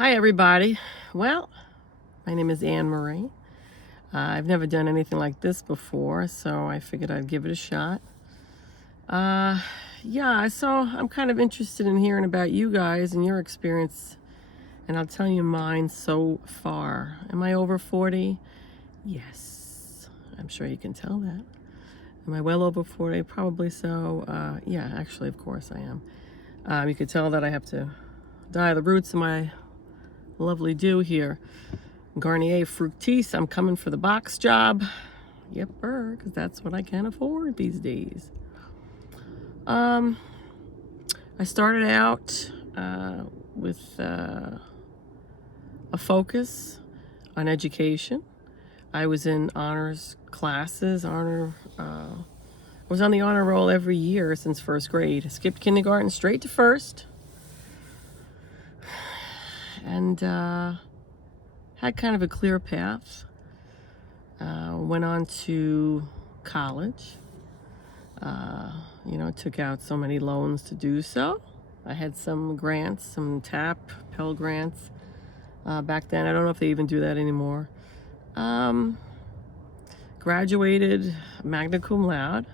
Hi, everybody. Well, my name is Anne Marie. I've never done anything like this before, so I figured I'd give it a shot. Yeah, so I'm kind of interested in hearing about you guys and your experience, and I'll tell you mine so far. Am I over 40? Yes, I'm sure you can tell that. Am I well over 40? Probably so. Yeah, actually, of course I am. You could tell that I have to dye the roots of my lovely dew here. Garnier Fructis, I'm coming for the box job. Yepper, because that's what I can afford these days. I started out with a focus on education. I was in honors classes, I was on the honor roll every year since first grade. I skipped kindergarten straight to first. And had kind of a clear path. Went on to college. Took out so many loans to do so. I had some grants, some TAP, Pell grants back then. I don't know if they even do that anymore. Graduated magna cum laude.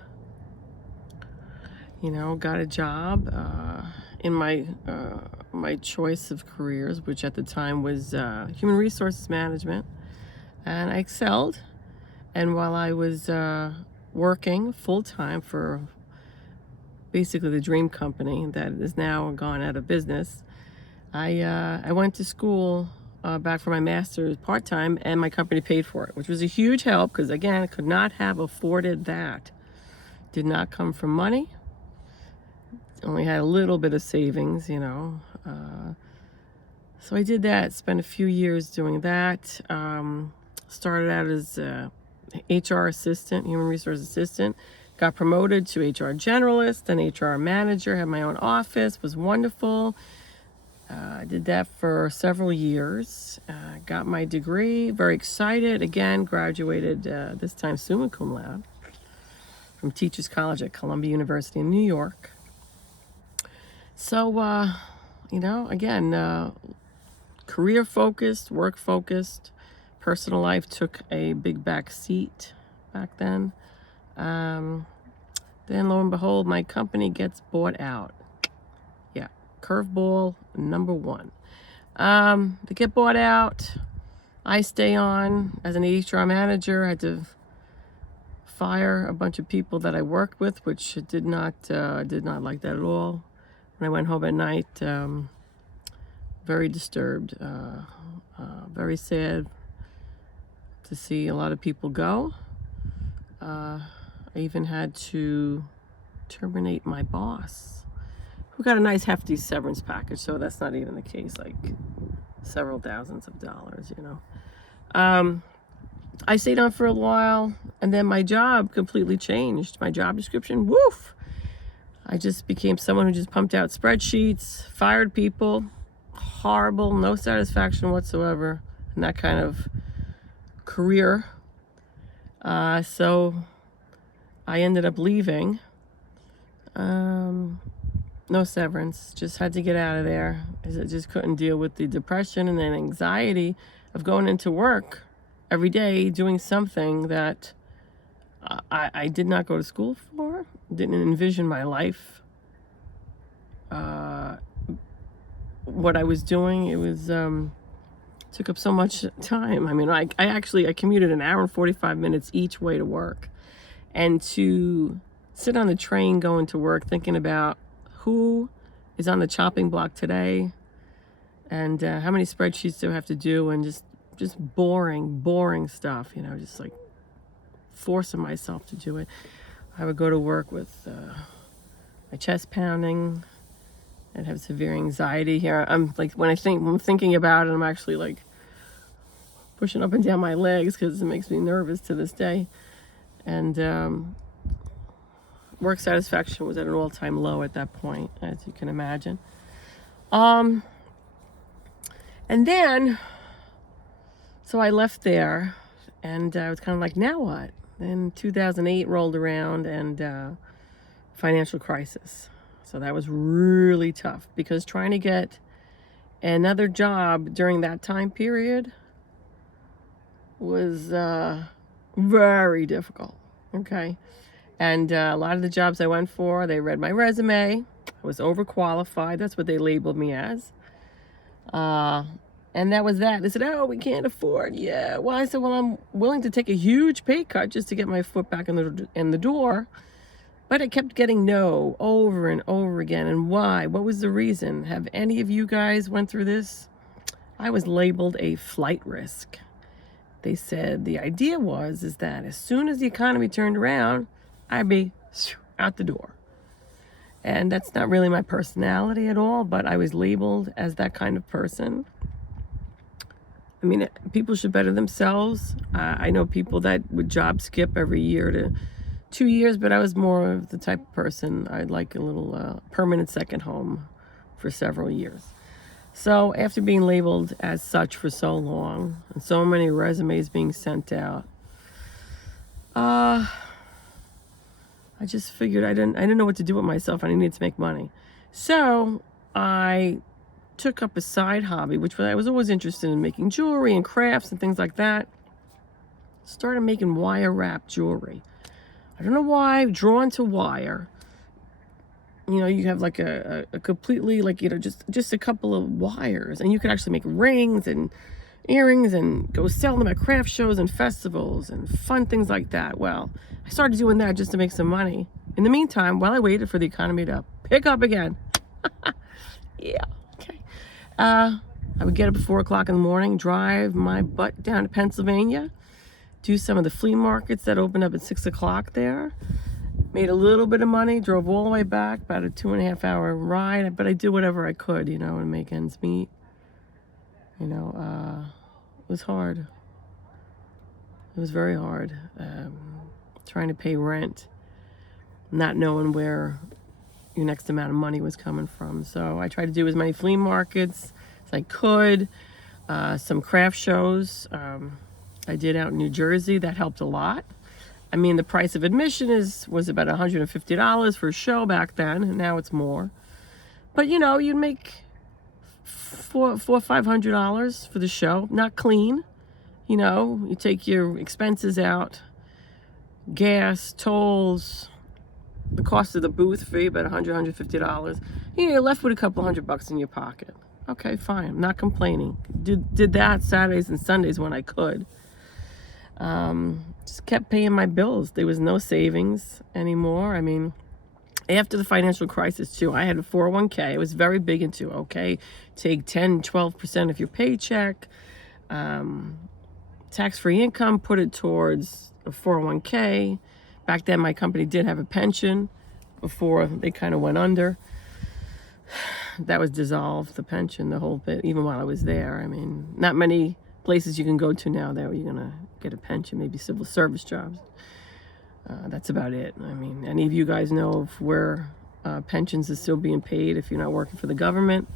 Got a job in my choice of careers, which at the time was human resources management, and I excelled. And while I was working full-time for basically the dream company that is now gone out of business, I went to school back for my master's part-time, and my company paid for it, which was a huge help because, again, I could not have afforded that. Did not come from money. Only had a little bit of savings, so I did that, spent a few years doing that. Started out as HR assistant, human resource assistant, got promoted to HR generalist, then HR manager, had my own office, was wonderful. I did that for several years, got my degree, very excited. Again, graduated this time summa cum laude from Teachers College at Columbia University in New York. So, again, career focused, work focused. Personal life took a big back seat back then. Then lo and behold, my company gets bought out. Yeah, curveball number one. They get bought out. I stay on as an HR manager. I had to fire a bunch of people that I worked with, which did not like that at all. When I went home at night, very disturbed, very sad to see a lot of people go. I even had to terminate my boss, who got a nice hefty severance package, so that's not even the case, like several thousands of dollars, I stayed on for a while, and then my job completely changed. My job description, woof! I just became someone who just pumped out spreadsheets, fired people, horrible, no satisfaction whatsoever in that kind of career. So I ended up leaving. No severance, just had to get out of there. I just couldn't deal with the depression and then anxiety of going into work every day doing something that I did not go to school for, didn't envision my life. What I was doing, it was took up so much time. I mean, I commuted an hour and 45 minutes each way to work, and to sit on the train going to work thinking about who is on the chopping block today, and how many spreadsheets do I have to do, and just boring stuff, just like forcing myself to do it. I would go to work with my chest pounding. I'd have severe anxiety here. I'm like, when I'm thinking about it, I'm actually like pushing up and down my legs because it makes me nervous to this day. And work satisfaction was at an all-time low at that point, as you can imagine. And then, so I left there, and I was kind of like, now what? Then 2008 rolled around, and financial crisis. So that was really tough, because trying to get Another job during that time period was very difficult, okay? And a lot of the jobs I went for, they read my resume. I was overqualified. That's what they labeled me as. And that was that. They said, oh, we can't afford. Yeah. Well, I said, well, I'm willing to take a huge pay cut just to get my foot back in the door. But I kept getting no over and over again. And why? What was the reason? Have any of you guys went through this? I was labeled a flight risk. They said the idea is that as soon as the economy turned around, I'd be out the door. And that's not really my personality at all, but I was labeled as that kind of person. I mean, people should better themselves. I know people that would job skip every year to 2 years, but I was more of the type of person, I'd like a little permanent second home for several years. So after being labeled as such for so long, and so many resumes being sent out, I just figured I didn't know what to do with myself, and I needed to make money. So I took up a side hobby, which I was always interested in, making jewelry and crafts and things like that. Started making wire wrap jewelry. I don't know why, drawn to wire. You know, you have like a completely, like, you know, just a couple of wires, and you could actually make rings and earrings and go sell them at craft shows and festivals and fun things like that. Well, I started doing that just to make some money. In the meantime, while I waited for the economy to pick up again. Yeah, okay. I would get up at 4 o'clock in the morning, drive my butt down to Pennsylvania, do some of the flea markets that opened up at 6 o'clock there. Made a little bit of money, drove all the way back, about a 2.5 hour ride, but I did whatever I could, you know, to make ends meet. You know, it was hard. It was very hard. Trying to pay rent, not knowing where your next amount of money was coming from. So I tried to do as many flea markets as I could, some craft shows. I did out in New Jersey. That helped a lot. I mean, the price of admission was about $150 for a show back then, and now it's more. But you know, you'd make $400-500 for the show, not clean. You know, you take your expenses out, gas, tolls, the cost of the booth fee, about $150. You know, you're left with a couple $100 in your pocket. Okay, fine. I'm not complaining. Did that Saturdays and Sundays when I could. Just kept paying my bills. There was no savings anymore. I mean, after the financial crisis too, I had a 401k. I was very big into, okay, take 10-12% of your paycheck, tax-free income, put it towards a 401k. Back then my company did have a pension before they kind of went under. That was dissolved, the pension, the whole bit, even while I was there. I mean, not many places you can go to now that you're gonna get a pension, maybe civil service jobs. That's about it. I mean, any of you guys know of where pensions is still being paid if you're not working for the government?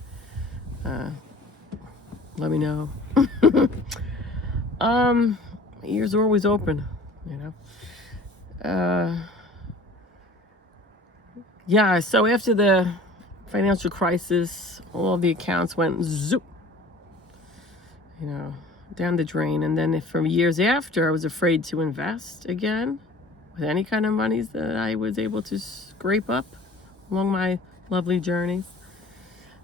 Let me know. Ears are always open, you know. Yeah, so after the financial crisis, all the accounts went zoop, you know, down the drain. And then for years after, I was afraid to invest again with any kind of monies that I was able to scrape up along my lovely journeys.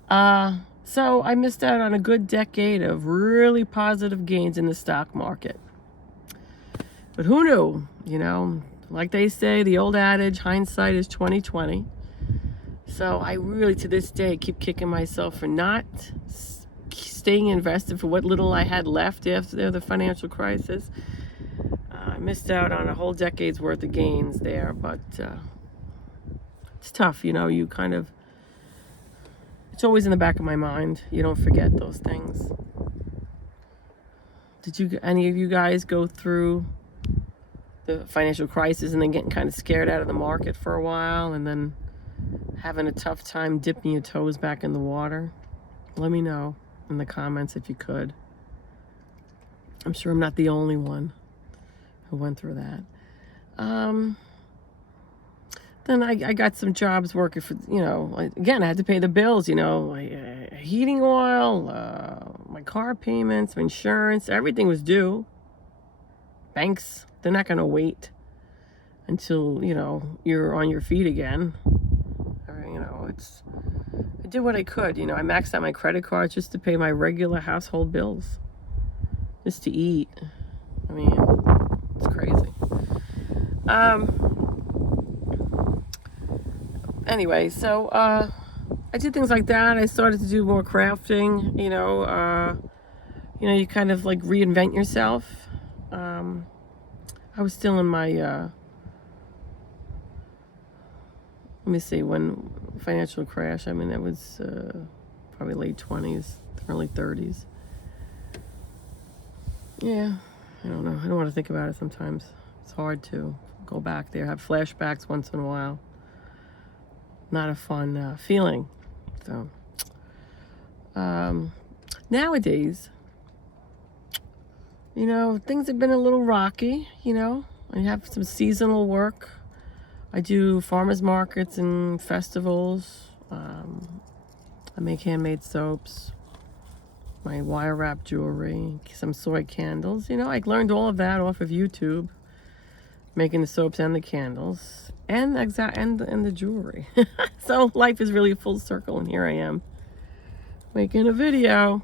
So I missed out on a good decade of really positive gains in the stock market. But who knew, you know, like they say, the old adage, hindsight is 20/20. So I really, to this day, keep kicking myself for not staying invested for what little I had left after the financial crisis. I missed out on a whole decade's worth of gains there, but it's tough, you know, you kind of, it's always in the back of my mind. You don't forget those things. Did any of you guys go through the financial crisis and then getting kind of scared out of the market for a while and then having a tough time dipping your toes back in the water? Let me know in the comments if you could. I'm sure I'm not the only one who went through that. Then I got some jobs working for, you know, again, I had to pay the bills, you know. I heating oil, my car payments, my insurance, everything was due. Banks, they're not going to wait until, you're on your feet again. I did what I could. I maxed out my credit cards just to pay my regular household bills, just to eat. I mean, it's crazy. Anyway, so I did things like that. I started to do more crafting. You kind of like reinvent yourself. I was still in my let me see, when financial crash, I mean, it was probably late 20s, early 30s. Yeah, I don't know. I don't want to think about it sometimes. It's hard to go back there, have flashbacks once in a while. Not a fun feeling. So, nowadays, things have been a little rocky, I have some seasonal work. I do farmers markets and festivals. I make handmade soaps, my wire wrap jewelry, some soy candles. I learned all of that off of YouTube, making the soaps and the candles and the jewelry. So life is really full circle, and here I am making a video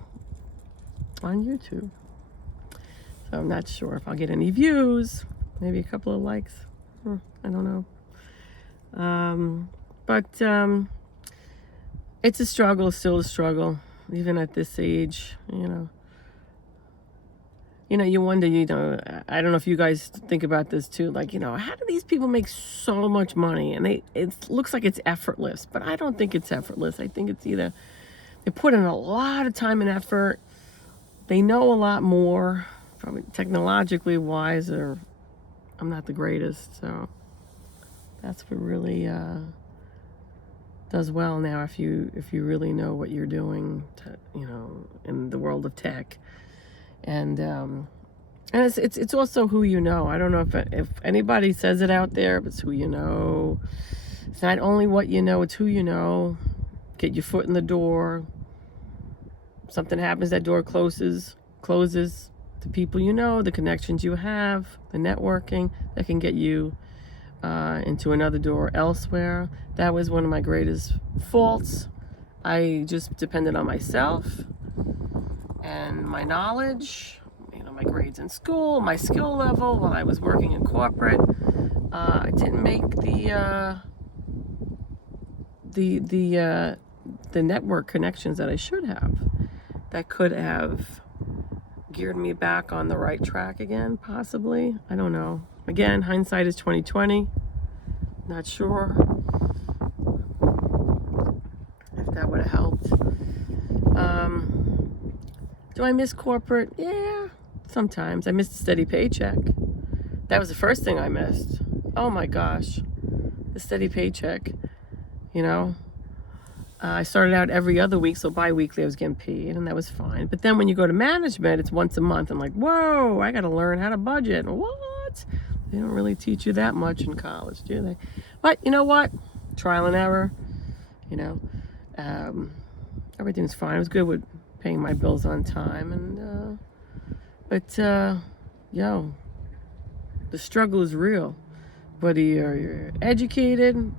on YouTube. So I'm not sure if I'll get any views, maybe a couple of likes. I don't know. But it's a struggle, still a struggle, even at this age. You wonder, I don't know if you guys think about this too, like, how do these people make so much money? And it looks like it's effortless, but I don't think it's effortless. I think it's either they put in a lot of time and effort, they know a lot more, probably technologically wise, or I'm not the greatest, so that's what really does well now, if you really know what you're doing, in the world of tech. And it's also who you know. I don't know if anybody says it out there, but it's who you know. It's not only what you know, it's who you know. Get your foot in the door. Something happens, that door closes. The people you know, the connections you have, the networking that can get you into another door elsewhere. That was one of my greatest faults. I just depended on myself and my knowledge, my grades in school, my skill level while I was working in corporate. I didn't make the network connections that I should have, that could have geared me back on the right track again, possibly. I don't know. Again, hindsight is 20/20. Not sure if that would have helped. Do I miss corporate? Yeah, sometimes. I missed a steady paycheck. That was the first thing I missed. Oh my gosh, the steady paycheck. I started out every other week, so bi-weekly I was getting paid, and that was fine. But then when you go to management, it's once a month. I'm like, whoa, I got to learn how to budget. What? They don't really teach you that much in college, do they? But you know what? Trial and error. Everything's fine. I was good with paying my bills on time, and but the struggle is real. Whether you're educated,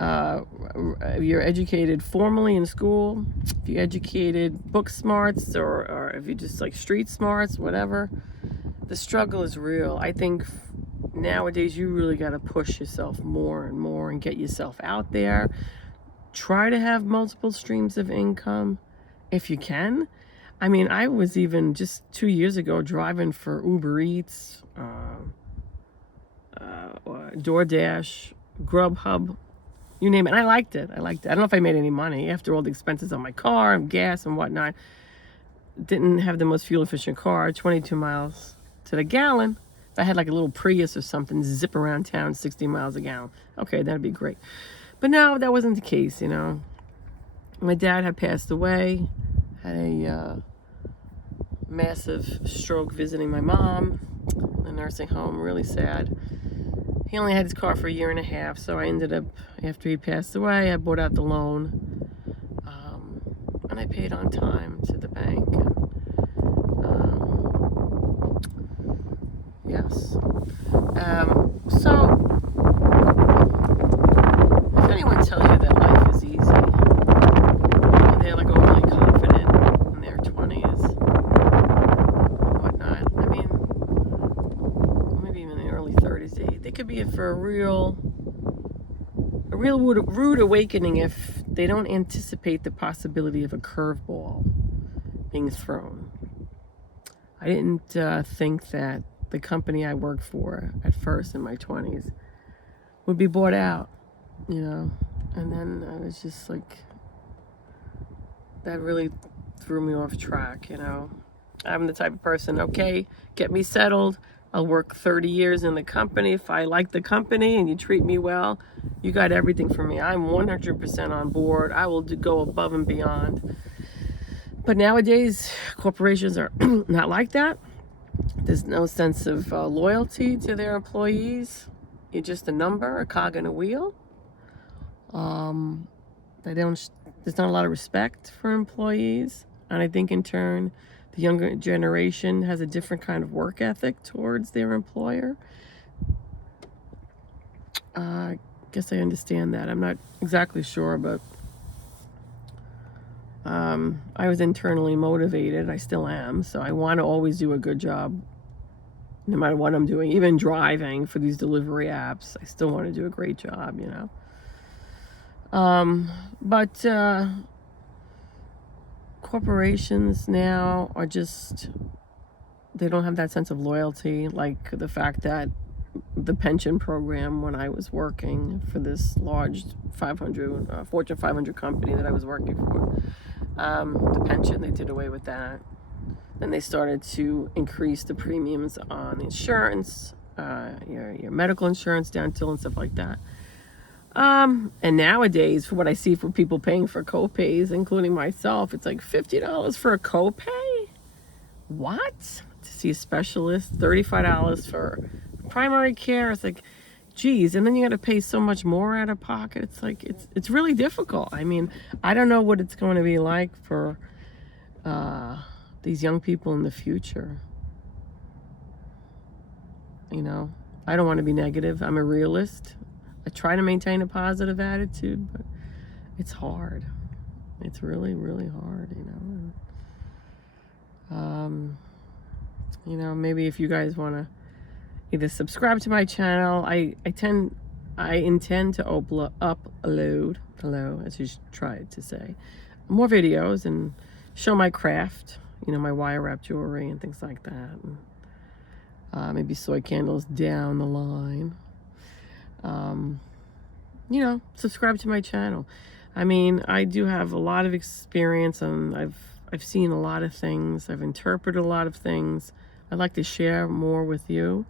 you're educated formally in school, if you're educated book smarts, or if you're just like street smarts, whatever, the struggle is real. I think nowadays you really got to push yourself more and more and get yourself out there. Try to have multiple streams of income if you can. I mean, I was even just 2 years ago driving for Uber Eats, DoorDash, Grubhub, you name it. And I liked it. I don't know if I made any money after all the expenses on my car and gas and whatnot. Didn't have the most fuel efficient car, 22 miles to the gallon. If I had like a little Prius or something, zip around town 60 miles a gallon, okay, that'd be great. But no, that wasn't the case. My dad had passed away, had a massive stroke visiting my mom in the nursing home, really sad. He only had his car for a year and a half, so I ended up, after he passed away, I bought out the loan. and I paid on time to the bank. Yes. So, if anyone tells you that life is easy, or they're like overly confident in their 20s and whatnot, I mean, maybe even in the early 30s, they could be in for a real rude awakening if they don't anticipate the possibility of a curveball being thrown. I didn't think that the company I worked for at first in my 20s would be bought out, you know, and then I was just like, that really threw me off track, you know. I'm the type of person, okay, get me settled. I'll work 30 years in the company. If I like the company and you treat me well, you got everything for me. I'm 100% on board. I will go above and beyond. But nowadays, corporations are not like that. There's no sense of loyalty to their employees. You're just a number, a cog in a wheel. There's not a lot of respect for employees. And I think in turn, the younger generation has a different kind of work ethic towards their employer. I guess I understand that. I'm not exactly sure, but I was internally motivated. I still am. So I want to always do a good job, no matter what I'm doing. Even driving for these delivery apps, I still want to do a great job, you know. But corporations now are just, they don't have that sense of loyalty, like the fact that the pension program when I was working for this large Fortune 500 company that I was working for, the pension, they did away with that. Then they started to increase the premiums on insurance, your medical insurance, dental, and stuff like that. And nowadays, for what I see for people paying for co-pays, including myself, it's like $50 for a co-pay? What? To see a specialist, $35 for primary care. It's like, geez, and then you got to pay so much more out of pocket. It's like, it's really difficult. I mean, I don't know what it's going to be like for these young people in the future. You know, I don't want to be negative. I'm a realist. I try to maintain a positive attitude, but it's hard. It's really, really hard, you know. You know, maybe if you guys want to either subscribe to my channel, I intend to upload, hello, as you tried to say, more videos and show my craft, you know, my wire wrap jewelry and things like that. And, maybe soy candles down the line. You know, subscribe to my channel. I mean, I do have a lot of experience, and I've seen a lot of things. I've interpreted a lot of things. I'd like to share more with you.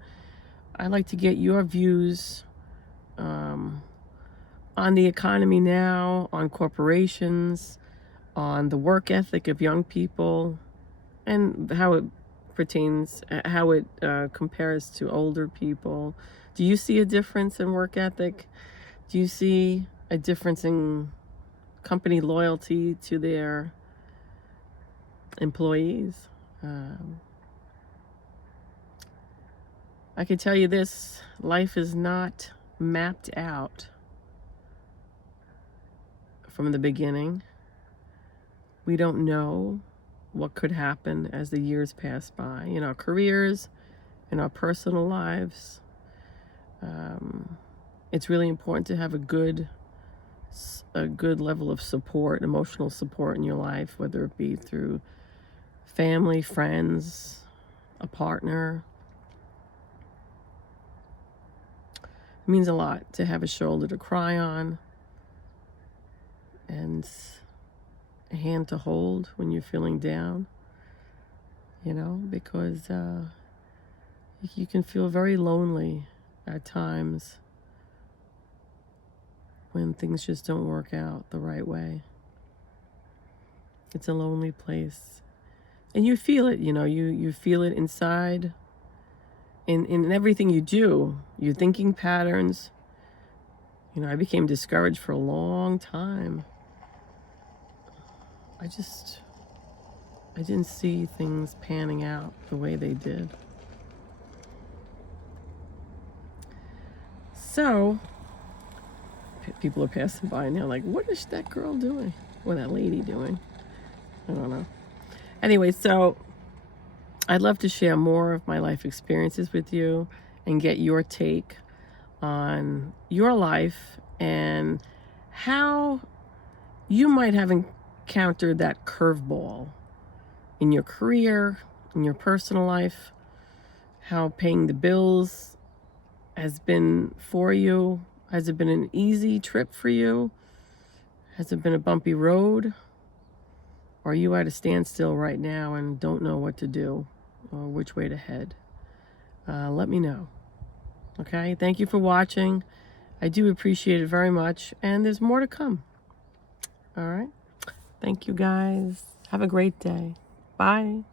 I'd like to get your views on the economy now, on corporations, on the work ethic of young people, and how it compares to older people. Do you see a difference in work ethic? Do you see a difference in company loyalty to their employees? I can tell you this, life is not mapped out from the beginning. We don't know what could happen as the years pass by in our careers, in our personal lives. It's really important to have a good level of support, emotional support in your life, whether it be through family, friends, a partner. It means a lot to have a shoulder to cry on and a hand to hold when you're feeling down, you know, because you can feel very lonely at times when things just don't work out the right way. It's a lonely place. And you feel it, you know, you feel it inside, in everything you do, your thinking patterns. You know, I became discouraged for a long time. I didn't see things panning out the way they did. So people are passing by and they're like, what is that girl doing? Or that lady doing? I don't know. Anyway, so I'd love to share more of my life experiences with you and get your take on your life and how you might have encountered that curveball in your career, in your personal life, how paying the bills has been for you. Has it been an easy trip for you? Has it been a bumpy road? Or are you at a standstill right now and don't know what to do or which way to head? Let me know. Okay, thank you for watching. I do appreciate it very much, and there's more to come. All right, thank you guys. Have a great day. Bye.